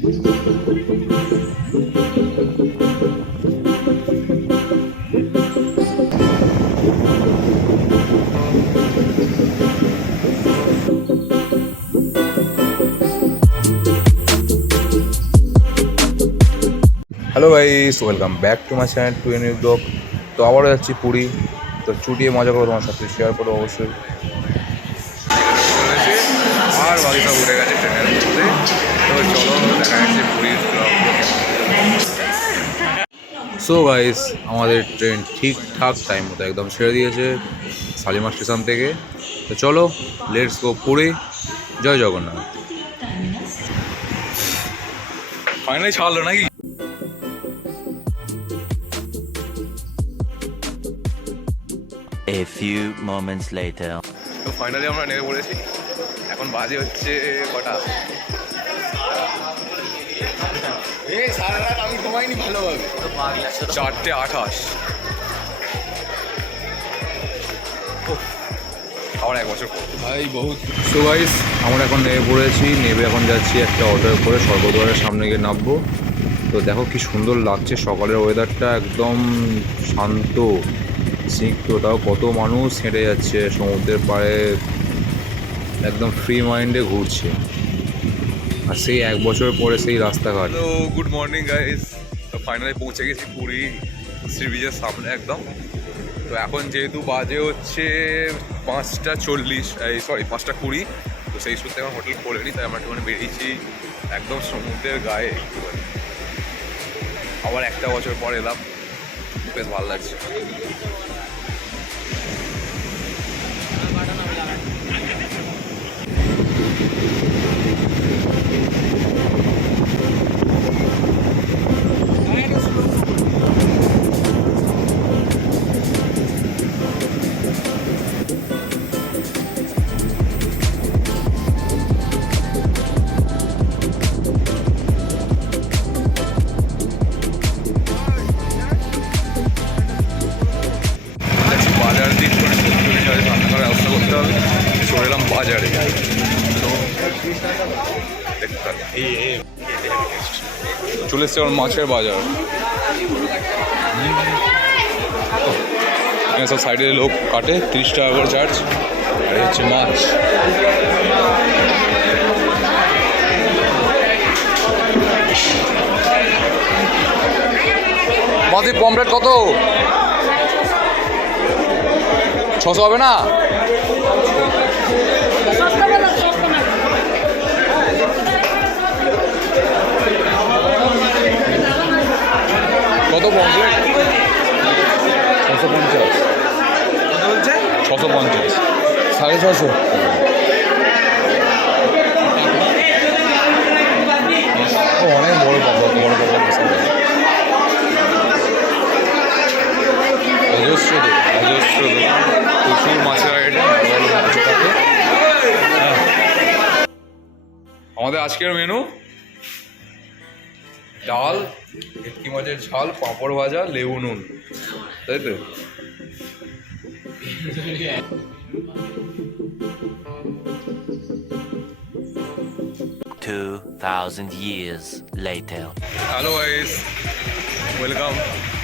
Hello guys, welcome back to my channel to new blog. তো আবারও যাচ্ছি পুরী। তো চুটিয়ে মজা করবো, তোমার সাথে শেয়ার করবো অবশ্যই। আর বাকি সব উঠে গেছে ট্রেনের মধ্যে। তো চলো দেখা যাচ্ছে পুরীর ব্লগ। সো গাইস, আমাদের ট্রেন ঠিকঠাক টাইম মতো একদম ছেড়ে দিয়েছে শালিমার স্টেশন থেকে। তো চলো লেটস গো পুরী। জয় জগন্নাথ। ফাইনালি ছাড়লো নাকি? A few moments later. তো ফাইনালি আমরা নেমে পড়েছি। এখন বাজে হচ্ছে কটা? সারা রাত আমি ঘুমাইনি ভালোভাবে। 4:28। আবার 1 বছর ভাই বহুত। সো গাইস, আমরা এখন নেমে পড়েছি। নেমে এখন যাচ্ছি একটা অটোয় করে স্বর্গদ্বারের সামনে গিয়ে নামবো। তো দেখো কি সুন্দর লাগছে, সকালের ওয়েদারটা একদম শান্ত স্নিগ্ধ। তাও কত মানুষ হেঁটে যাচ্ছে সমুদ্রের পাড়ে, একদম ফ্রি মাইন্ডে ঘুরছে। আর সেই 1 বছর পরে সেই রাস্তাঘাট। Hello, good morning guys. তো ফাইনালি পৌঁছে গেছি পুরী সি বিচের সামনে একদম। তো এখন যেহেতু বাজে হচ্ছে 5:40, 5:20। তো সেই সূত্রে আমার হোটেল খোলেনি, তাই আমরা একটুখানি বেরিয়েছি একদম সমুদ্রের গায়ে একটুখানি। আবার 1 বছর পর এলাম, বেশ ভালো লাগছে। চলে এলাম বাজারে। চলে এসছে আমার মাছের বাজার। এখানে সব সাইডে লোক কাটে, 30 টাকা করে চার্জ। আর হচ্ছে মাছ। মাছের পমপ্লেট কত? 600 হবে না? কত পমপ্লেট? 650। কত বলছে? 650। 650। অনেক বড় পাবো, বড় পাবো। অজস্র দোকান, প্রচুর মাছের আইটেম, ভালো ভালো মাছ থাকে। আমাদের আজকের মেনু: ডাল, ভেটকি মাছের ঝাল, পাঁপড় ভাজা, লেবু নুন, তাই তো? years later. Hello guys, welcome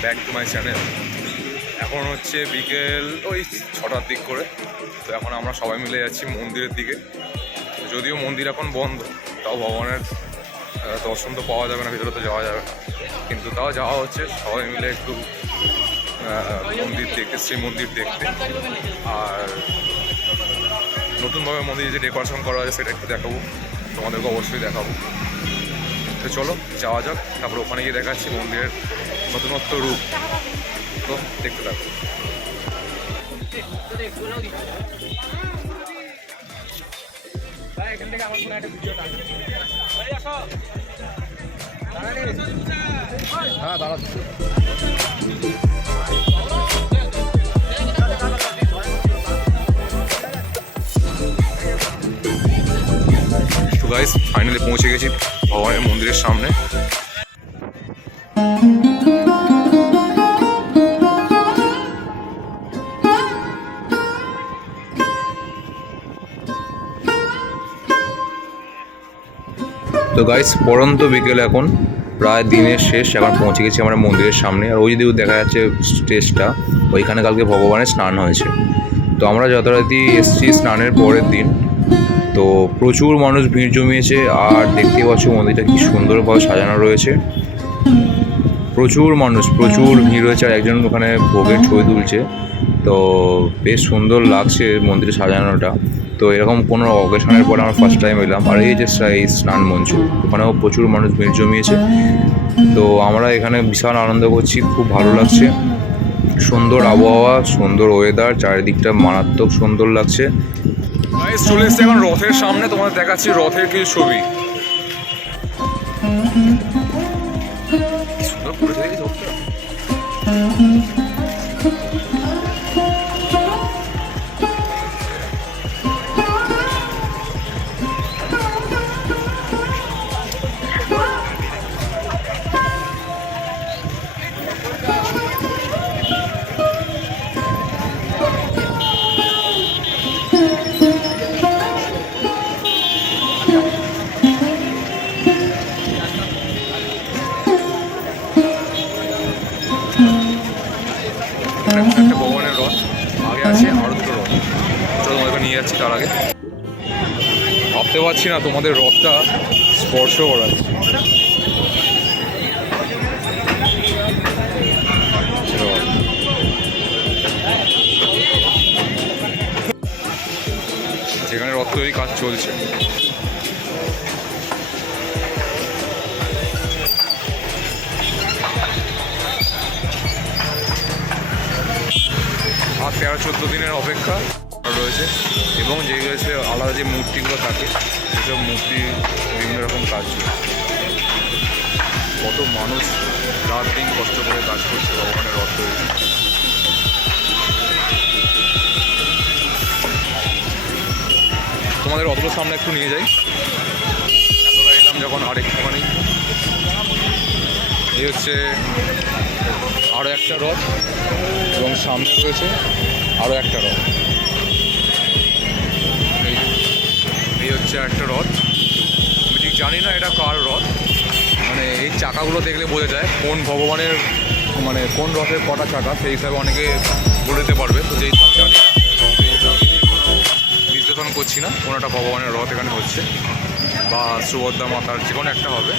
back to my channel. এখন হচ্ছে বিকেল ওই 6টার দিক করে। তো এখন আমরা সবাই মিলে যাচ্ছি মন্দিরের দিকে। যদিও মন্দির এখন বন্ধ, তাও ভগবানের দর্শন তো পাওয়া যাবে না, ভিতরে তো যাওয়া যাবে না, কিন্তু তাও যাওয়া হচ্ছে সবাই মিলে একটু মন্দির দেখতে, শ্রী মন্দির দেখতে। আর নতুনভাবে মন্দির যে ডেকোরেশন করা হয়েছে সেটা একটু দেখাবো, তোমাদেরকে অবশ্যই দেখাবো। তো চলো যাওয়া যাক, তারপর ওখানে গিয়ে দেখাচ্ছি মন্দিরের নতুনত্ব রূপ। তো দেখতে থাকো। হ্যাঁ দাঁড়াচ্ছি। তো গাইস, ফাইনালি পৌঁছে গেছি ভগবানের মন্দিরের সামনে। তো গাইস পড়ন্ত বিকেল এখন, প্রায় দিনের শেষ, এখন পৌঁছে গেছি আমরা মন্দিরের সামনে। আর ওই যদি দেখা যাচ্ছে স্টেজটা, ওইখানে কালকে ভগবানের স্নান হয়েছে। তো আমরা যথারীতি এসছি স্নানের পরের দিন। তো প্রচুর মানুষ ভিড় জমিয়েছে, আর দেখতে পাচ্ছ মন্দিরটা কি সুন্দরভাবে সাজানো রয়েছে। প্রচুর মানুষ, প্রচুর ভিড় হয়েছে, আর একজন ওখানে ভোগের ছবি তুলছে। তো বেশ সুন্দর লাগছে মন্দিরে সাজানোটা। তো এরকম কোনো অকেশনের পরে আমরা ফার্স্ট টাইম এলাম। আর এই যে এই স্নান মঞ্চ, ওখানেও প্রচুর মানুষ ভিড় জমিয়েছে। তো আমরা এখানে বিশাল আনন্দ করছি, খুব ভালো লাগছে। সুন্দর আবহাওয়া, সুন্দর ওয়েদার, চারিদিকটা মারাত্মক সুন্দর লাগছে। চলে এসছে এখন রথের সামনে, তোমাদের দেখাচ্ছি রথের কিছু ছবি। সুন্দর করেছে দেখি রথটা। একটা ভগবানের রথ আগে আছে, আরো দুটো রথ, চলো তোমাদেরকে নিয়ে যাচ্ছি। তার আগে ভাবতে পারছি না তোমাদের রথটা স্পর্শ করাচ্ছে। যেখানে রথ তৈরি কাজ চলছে। আর 13-14 দিনের অপেক্ষা রয়েছে, এবং যেগুলো হচ্ছে আলাদা যে মূর্তিগুলো থাকে, সেসব মূর্তি বিভিন্ন রকম কাজ চলছে। কত মানুষ রাত দিন কষ্ট করে কাজ করছে ভগবানের রথ তৈরি। তোমাদের রথগুলোর সামনে একটু নিয়ে যাই। এতটা এলাম যখন আরেকটুখানি, এই হচ্ছে আরও একটা রথ, এবং সামনে রয়েছে আরও একটা রথ। এই হচ্ছে একটা রথ। আমি ঠিক জানি না এটা কার রথ, মানে এই চাকাগুলো দেখলে বোঝা যায় কোন ভগবানের, মানে কোন রথের কটা চাকা, সেই হিসাবে অনেকে বলে দিতে পারবে। তো যেই জানি বিশ্লেষণ করছি না, কোনো একটা ভগবানের রথ এখানে হচ্ছে, বা সুভদ্রা মাতার যে কোনো একটা হবে।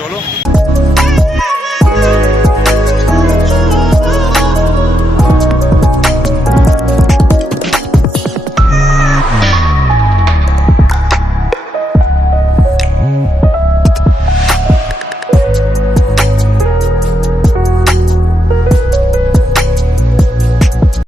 চলো